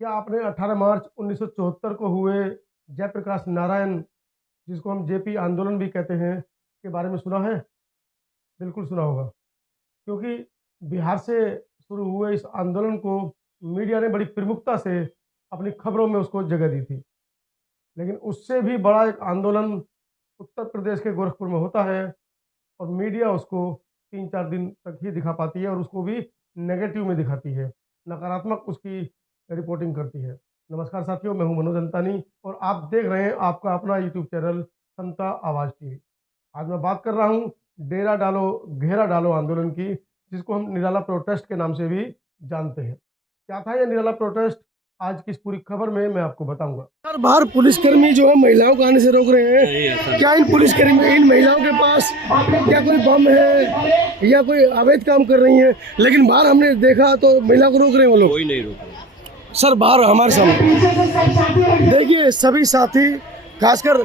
क्या आपने 18 मार्च 1974 को हुए जयप्रकाश नारायण, जिसको हम जेपी आंदोलन भी कहते हैं, के बारे में सुना है? बिल्कुल सुना होगा, क्योंकि बिहार से शुरू हुए इस आंदोलन को मीडिया ने बड़ी प्रमुखता से अपनी खबरों में उसको जगह दी थी। लेकिन उससे भी बड़ा एक आंदोलन उत्तर प्रदेश के गोरखपुर में होता है, और मीडिया उसको 3-4 दिन तक ही दिखा पाती है, और उसको भी नेगेटिव में दिखाती है, नकारात्मक उसकी रिपोर्टिंग करती है। नमस्कार साथियों, मैं हूं मनोज अंतानी और आप देख रहे हैं आपका अपना यूट्यूब चैनल समता आवाज़ टीवी। आज मैं बात कर रहा हूं डेरा डालो घेरा डालो आंदोलन की, जिसको हम निराला प्रोटेस्ट के नाम से भी जानते हैं। क्या था ये निराला प्रोटेस्ट? आज की इस पूरी खबर में मैं आपको बताऊंगा। हर बार पुलिसकर्मी जो है महिलाओं को आने से रोक रहे हैं। क्या इन पुलिसकर्मी इन महिलाओं के पास क्या कोई बम है या कोई अवैध काम कर रही है? लेकिन बाहर हमने देखा तो महिला को रोक रहे हैं वो लोग। कोई नहीं रोक रहा। सर बाहर हमारे सामने देखिए, सभी साथी, खासकर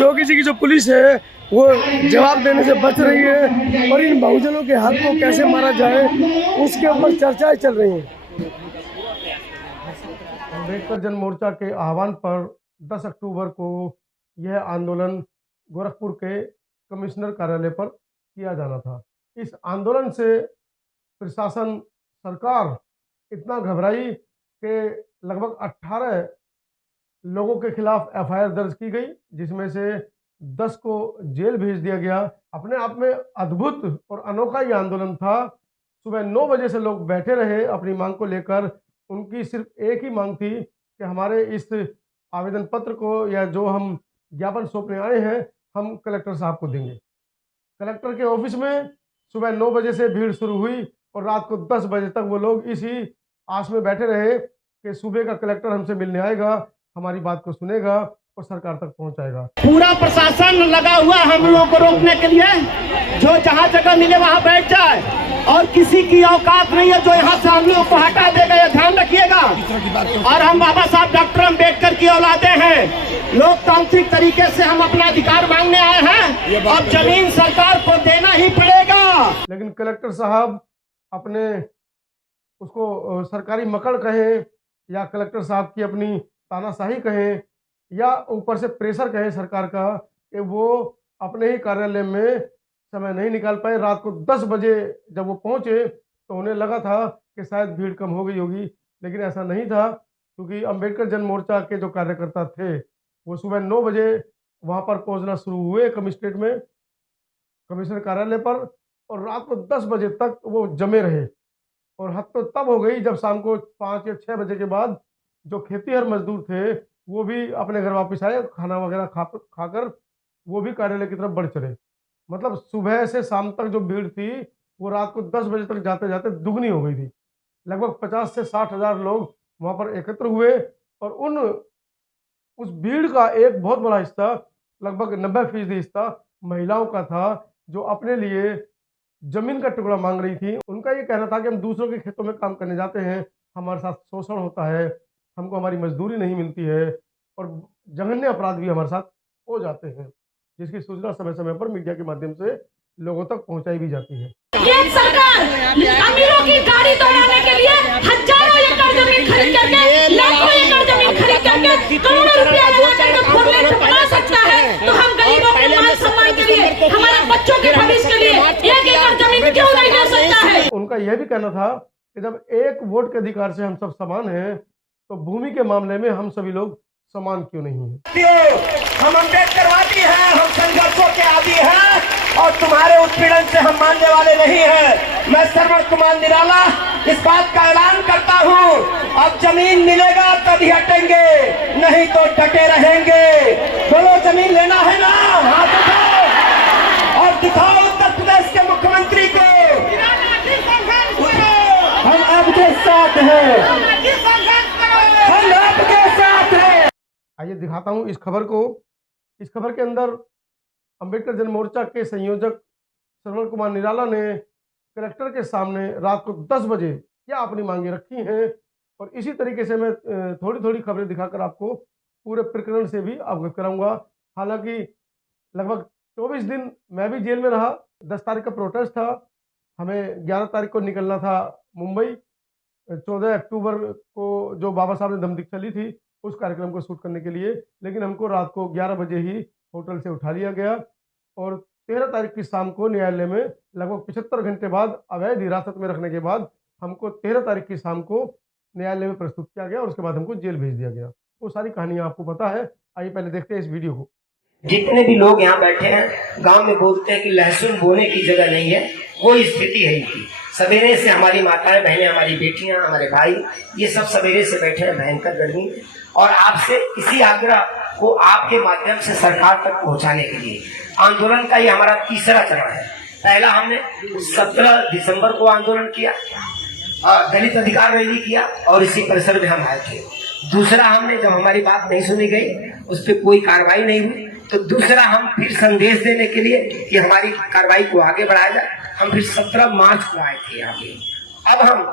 योगी जी की जो पुलिस है वो जवाब देने से बच रही है, और इन बहुजनों के हाथ को कैसे मारा जाए उसके ऊपर चर्चाएं चल रही हैं। अम्बेडकर जन मोर्चा के आह्वान पर 10 अक्टूबर को यह आंदोलन गोरखपुर के कमिश्नर कार्यालय पर किया जाना था। इस आंदोलन से प्रशासन, सरकार इतना घबराई कि लगभग 18 लोगों के खिलाफ एफआईआर दर्ज की गई, जिसमें से 10 को जेल भेज दिया गया। अपने आप में अद्भुत और अनोखा ये आंदोलन था। सुबह 9 बजे से लोग बैठे रहे अपनी मांग को लेकर। उनकी सिर्फ एक ही मांग थी कि हमारे इस आवेदन पत्र को, या जो हम ज्ञापन सौंपने आए हैं, हम कलेक्टर साहब को देंगे। कलेक्टर के ऑफिस में सुबह 9 बजे से भीड़ शुरू हुई, और रात को 10 बजे तक वो लोग इसी आस में बैठे रहे कि सुबह का कलेक्टर हमसे मिलने आएगा, हमारी बात को सुनेगा और सरकार तक पहुंचाएगा। पूरा प्रशासन लगा हुआ है हम लोगों को रोकने के लिए। जो जहाँ जगह मिले वहाँ बैठ जाए, और किसी की औकात नहीं है जो यहाँ से हम लोगों को हटा देगा, ये ध्यान रखिएगा। और हम बाबा साहब डॉक्टर अम्बेडकर की औलादे हैं। लोकतांत्रिक तरीके से हम अपना अधिकार मांगने आए हैं, अब जमीन सरकार को देना ही पड़ेगा। लेकिन कलेक्टर साहब अपने उसको सरकारी मकड़ कहें, या कलेक्टर साहब की अपनी तानाशाही कहें, या ऊपर से प्रेशर कहें सरकार का, कि वो अपने ही कार्यालय में समय नहीं निकाल पाए। रात को 10 बजे जब वो पहुंचे तो उन्हें लगा था कि शायद भीड़ कम हो गई होगी, लेकिन ऐसा नहीं था, क्योंकि अम्बेडकर जन मोर्चा के जो कार्यकर्ता थे वो सुबह 9 बजे वहां पर पहुंचना शुरू हुए कमिश्नरेट में, कमिश्नर कार्यालय पर, और रात को 10 बजे तक वो जमे रहे। और हद तो तब हो गई जब शाम को 5 या 6 बजे के बाद जो खेतीहर मजदूर थे वो भी अपने घर वापस आए, खाना वगैरह खाकर वो भी कार्यालय की तरफ बढ़ चले। मतलब सुबह से शाम तक जो भीड़ थी वो रात को 10 बजे तक जाते जाते दुगनी हो गई थी। लगभग 50 से 60 हजार लोग वहां पर एकत्र हुए, और उस भीड़ का एक बहुत बड़ा हिस्सा, लगभग 90% हिस्सा महिलाओं का था, जो अपने लिए जमीन का टुकड़ा मांग रही थी। उनका ये कहना था कि हम दूसरों के खेतों में काम करने जाते हैं, हमारे साथ शोषण होता है, हमको हमारी मजदूरी नहीं मिलती है, और जघन्य अपराध भी हमारे साथ हो जाते हैं, जिसकी सूचना समय समय पर मीडिया के माध्यम से लोगों तक पहुंचाई भी जाती है। ये सरकार अमीरों की गाड़ी दौड़ाने के लिए हजारों एकड़ जमीन खरीद करके, लाखों एकड़ जमीन खरीद करके, करोड़ों रुपया लगा करके खोलने बना सकता है, तो हम गरीबों के मान सम्मान के लिए, हमारे बच्चों के भविष्य के लिए 1 एकड़ जमीन क्यों नहीं ले सकता है? उनका यह भी कहना था कि जब एक वोट के अधिकार से हम सब समान हैं, तो भूमि के मामले में हम सभी लोग समान क्यों नहीं हैं? हम अम्बेडकरवादी हैं, हम संघर्षों के आदी हैं, और तुम्हारे उत्पीड़न से हम मानने वाले नहीं हैं। मैं श्रवण कुमार निराला इस बात का ऐलान करता हूं, अब जमीन मिलेगा तभी हटेंगे, नहीं तो डटे रहेंगे। बोलो जमीन लेना है ना, हाथ उठाओ और दिखाओ उत्तर प्रदेश के मुख्यमंत्री को हम आपके साथ हैं, हम आपके साथ हैं। आइए दिखाता हूं इस खबर को। इस खबर के अंदर अम्बेडकर जन मोर्चा के संयोजक श्रवण कुमार निराला ने कलेक्टर के सामने रात को 10 बजे क्या अपनी मांगे रखी हैं, और इसी तरीके से मैं थोड़ी थोड़ी खबरें दिखाकर आपको पूरे प्रकरण से भी अवगत कराऊंगा। हालांकि लगभग 24 दिन मैं भी जेल में रहा। 10 तारीख का प्रोटेस्ट था, हमें 11 तारीख को निकलना था मुंबई, 14 अक्टूबर को जो बाबा साहब ने दम दीक्षा ली थी उस कार्यक्रम को शूट करने के लिए, लेकिन हमको रात को 11 बजे ही होटल से उठा लिया गया और 13 तारीख की शाम को न्यायालय में लगभग 75 घंटे बाद अवैध हिरासत में रखने के बाद हमको 13 तारीख की शाम को न्यायालय में प्रस्तुत किया गया और उसके बाद हमको जेल भेज दिया गया। वो सारी कहानियां आपको पता है। आइए पहले देखते हैं इस वीडियो को। जितने भी लोग यहाँ बैठे हैं गांव में बोलते हैं कि लहसुन बोने की जगह नहीं है, वो स्थिति है इनकी। सवेरे से हमारी माताएं बहनें, हमारी बेटियां, हमारे भाई, ये सब सवेरे से बैठे हैं भयंकर गर्मी, और आपसे इसी आग्रह को आपके माध्यम से सरकार तक पहुंचाने के लिए आंदोलन का ये हमारा तीसरा चरण है। पहला हमने 17 दिसंबर को आंदोलन किया, दलित अधिकार रैली किया और इसी परिसर में हम आए थे। दूसरा हमने, जब हमारी बात नहीं सुनी गई, उस पर कोई कार्रवाई नहीं हुई, तो दूसरा हम फिर संदेश देने के लिए कि हमारी कार्रवाई को आगे बढ़ाया जाए, हम फिर 17 मार्च को आए थे यहाँ पे। अब हम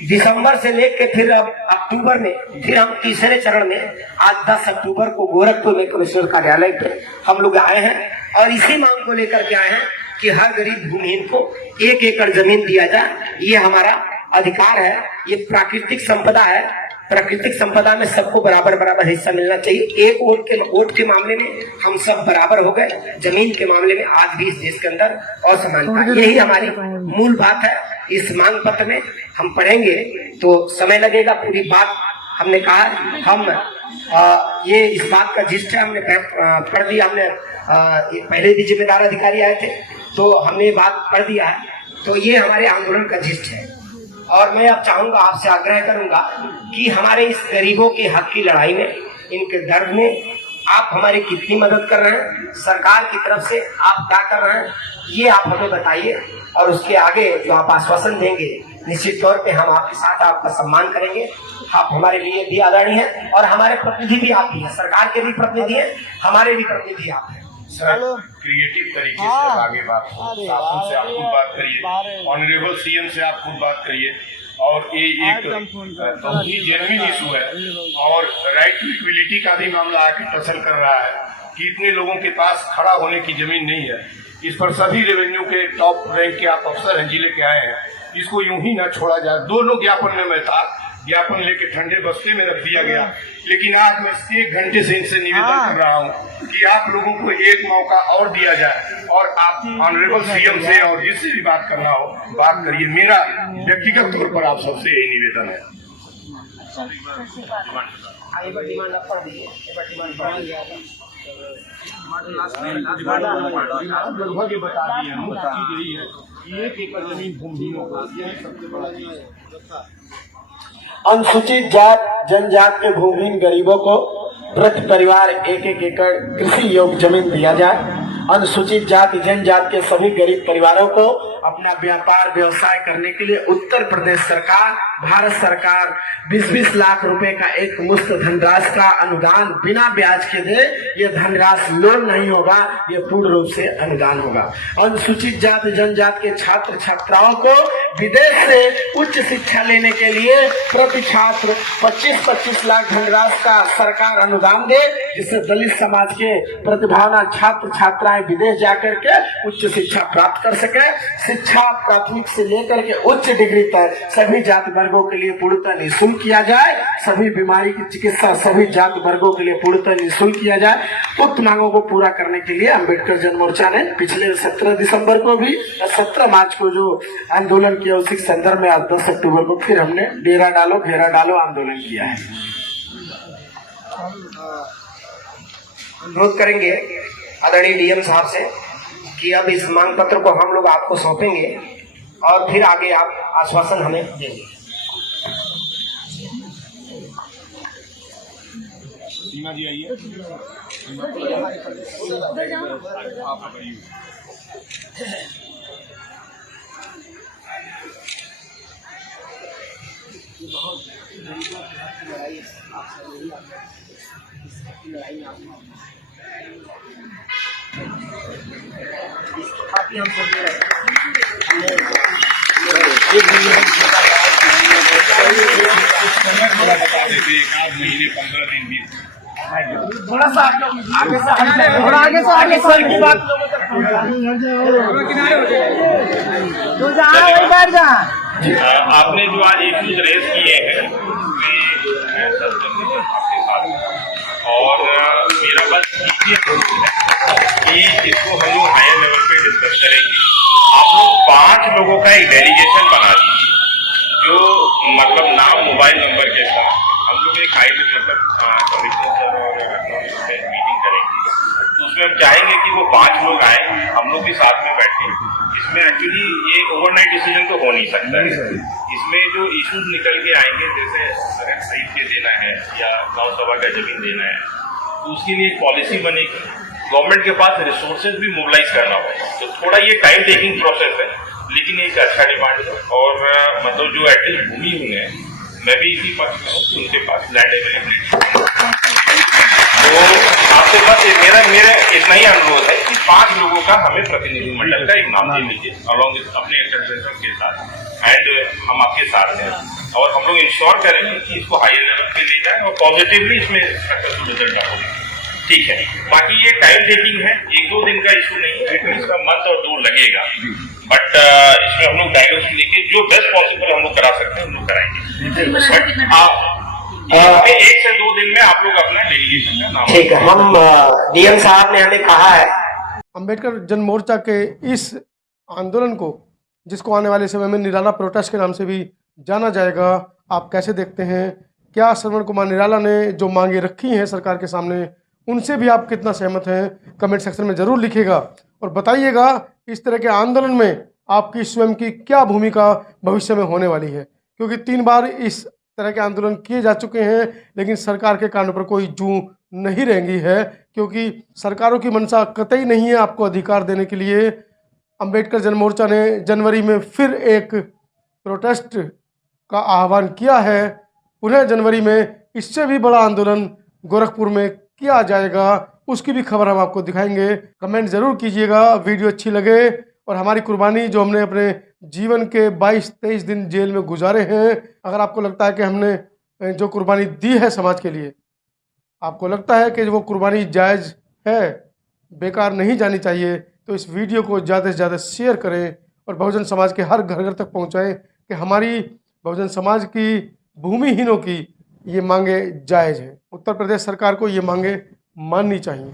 दिसंबर से लेकर फिर अब अक्टूबर में फिर हम तीसरे चरण में आज 10 अक्टूबर को गोरखपुर में कमिश्नर कार्यालय पे हम लोग आए हैं और इसी मांग को लेकर के आए हैं कि हर गरीब भूमिहीन को 1 एकड़ जमीन दिया जाए। ये हमारा अधिकार है, ये प्राकृतिक संपदा है। प्राकृतिक संपदा में सबको बराबर बराबर हिस्सा मिलना चाहिए। एक वोट के मामले में हम सब बराबर हो गए, जमीन के मामले में आज भी इस देश के अंदर असमानता, यही हमारी मूल बात है। इस मांग पत्र में हम पढ़ेंगे तो समय लगेगा, पूरी बात हमने कहा। हम ये इस बात का जिस्ट है, हमने पढ़ दिया। हमने पहले भी जिम्मेदार अधिकारी आए थे तो हमने ये बात पढ़ दिया है, तो ये हमारे आंदोलन का जिस्ट है। और मैं अब चाहूंगा, आपसे आग्रह करूंगा कि हमारे इस गरीबों के हक की लड़ाई में, इनके दर्द में आप हमारी कितनी मदद कर रहे हैं, सरकार की तरफ से आप क्या कर रहे हैं, ये आप हमें बताइए। और उसके आगे जो आप आश्वासन देंगे, निश्चित तौर पे हम आपके साथ आपका सम्मान करेंगे। आप हमारे लिए भी आदरणीय हैं और हमारे प्रतिनिधि भी आप ही हैं, सरकार के भी प्रतिनिधि हैं, हमारे भी प्रतिनिधि आप हैं। सर, क्रिएटिव तरीके से आगे बात हो, शासन से आप खुद बात करिए, ऑनरेबल सीएम से आप खुद बात करिए। और ये एक बहुत ही जेन्युइन इशू है और राइट टू इक्वलिटी का भी मामला आके टसल कर रहा है कि इतने लोगों के पास खड़ा होने की जमीन नहीं है। इस पर सभी रेवेन्यू के टॉप रैंक के आप अफसर हैं, जिले के आए हैं, इसको यूं ही ना छोड़ा जाए। दोनों ज्ञापन में मैं था, ज्ञापन लेके ठंडे बस्ते में रख दिया गया, लेकिन आज मैं 1 घंटे से इनसे निवेदन कर रहा हूं कि आप लोगों को एक मौका और दिया जाए और आप ऑनरेबल सीएम से और जिससे भी बात करना हो बात करिए। मेरा व्यक्तिगत तौर पर आप सबसे यही निवेदन है। लगभग ये बता दिए, मुख्य चीज यही है, 1 एकड़ जमीन भूमिहीनों को, यही सबसे बड़ा चीज। अनुसूचित जात जनजात के भूमिहीन गरीबों को प्रति परिवार 1-1 एकड़ कृषि योग्य जमीन दिया जाए। अनुसूचित जाति जनजाति के सभी गरीब परिवारों को अपना व्यापार व्यवसाय करने के लिए उत्तर प्रदेश सरकार, भारत सरकार 20-20 लाख रुपए का एक मुफ्त धनराशि का अनुदान बिना ब्याज के दे। ये धनराशि लोन नहीं होगा, ये पूर्ण रूप से अनुदान होगा। अनुसूचित जाति जनजाति के छात्र छात्राओं को विदेश से उच्च शिक्षा लेने के लिए प्रति छात्र 25-25 लाख धनराशि का सरकार अनुदान दे, जिससे दलित समाज के प्रतिभावान छात्र छात्राएं विदेश जाकर के उच्च शिक्षा प्राप्त कर सके। शिक्षा प्राथमिक से लेकर के उच्च डिग्री तक सभी जाति वर्गों के लिए पूर्णतः निःशुल्क किया जाए। सभी बीमारी की चिकित्सा सभी जाति वर्गों के लिए पूर्णतः निःशुल्क किया जाए। उक्त मांगों को पूरा करने के लिए अम्बेडकर जन मोर्चा ने पिछले 17 दिसंबर को भी 17 मार्च को जो आंदोलन किया, उसी संदर्भ में आज 10 अक्टूबर को फिर हमने डेरा डालो घेरा डालो आंदोलन किया है। अनुरोध करेंगे आदरणीय डीएम साहब से कि अब इस मांग पत्र को हम लोग आपको सौंपेंगे और फिर आगे आप आश्वासन हमें देंगे। सीमा जी आइए। हम समझ रहे हैं एक आध महीने 15 दिन भी थोड़ा सा आगे से आगे की बात लोगों तक आपने जो आज इश्यूज रेज किए हैं मैं सब आपके साथ हूं। और मेरा बस ये कि इसको हम लोग हायर लेवल पे डिस्कस करेंगे। आप लोग 5 लोगों का एक डेलीगेशन बना दीजिए, जो मतलब नाम मोबाइल नंबर के साथ हम लोग एक हाई मतलब कमिश्नर सर और मीटिंग करेंगे। तो उसमें हम चाहेंगे कि वो 5 लोग आए, हम लोग भी साथ में बैठे। इसमें एक्चुअली ये ओवरनाइट डिसीजन तो हो नहीं सकता है। इसमें जो इश्यूज निकल के आएंगे, जैसे अगर खरीद के देना है या गांव सभा का जमीन देना है, तो उसके लिए एक पॉलिसी बनेगी। गवर्नमेंट के पास रिसोर्सेज भी मोबिलाइज करना होगा। तो थोड़ा ये टाइम टेकिंग प्रोसेस है, लेकिन एक अच्छा डिमांड है। और मतलब जो एटलीस्ट भूमि हुई है, मैं भी इसी पक्ष में हूँ कि उनके पास लैंड अवेलेबिलिटी। तो आपसे बस मेरा इतना ही अनुरोध है कि 5 लोगों का हमें प्रतिनिधि मंडल का एक नाम दे दीजिए अलॉन्ग अपने एक्सटेंशन के साथ, एंड हम आपके साथ हैं। और हम लोग इंश्योर करेंगे कि इसको हायर लेवल पे ले जाए और पॉजिटिवली इसमें सक्सेसफुल रिजल्ट आए। ठीक है, बाकी ये टाइम टेकिंग है, 1-2 दिन का इशू नहीं है, एटलीस्ट मंथ और 2 लगेगा। बट इसमें हम लोग गाइडेंस लेके जो बेस्ट पॉसिबल हम लोग करा सकते हैं हम लोग कराएंगे। बट आप 1 से 2 दिन में आप लोग अपना डेलीगेशन का नाम। ठीक है, हम डीएम साहब ने हमें कहा है अंबेडकर जन मोर्चा के इस आंदोलन को, जिसको आने वाले समय में निराला प्रोटेस्ट के नाम से भी जाना जाएगा, आप कैसे देखते हैं? क्या श्रवण कुमार निराला ने जो मांगे रखी हैं सरकार के सामने, उनसे भी आप कितना सहमत हैं? कमेंट सेक्शन में ज़रूर लिखिएगा और बताइएगा इस तरह के आंदोलन में आपकी स्वयं की क्या भूमिका भविष्य में होने वाली है। क्योंकि 3 बार इस तरह के आंदोलन किए जा चुके हैं, लेकिन सरकार के कानों पर कोई जूं नहीं रहेंगी है, क्योंकि सरकारों की मंशा कतई नहीं है आपको अधिकार देने के लिए। अंबेडकर जन मोर्चा ने जनवरी में फिर एक प्रोटेस्ट का आह्वान किया है। पुनः जनवरी में इससे भी बड़ा आंदोलन गोरखपुर में किया जाएगा, उसकी भी खबर हम आपको दिखाएंगे। कमेंट ज़रूर कीजिएगा, वीडियो अच्छी लगे और हमारी कुर्बानी जो हमने अपने जीवन के 22-23 दिन जेल में गुजारे हैं, अगर आपको लगता है कि हमने जो कुर्बानी दी है समाज के लिए, आपको लगता है कि वो कुर्बानी जायज़ है, बेकार नहीं जानी चाहिए, तो इस वीडियो को ज़्यादा से ज़्यादा शेयर करें और बहुजन समाज के हर घर घर तक पहुंचाएं कि हमारी बहुजन समाज की भूमिहीनों की ये मांगे जायज़ हैं। उत्तर प्रदेश सरकार को ये मांगे माननी चाहिए।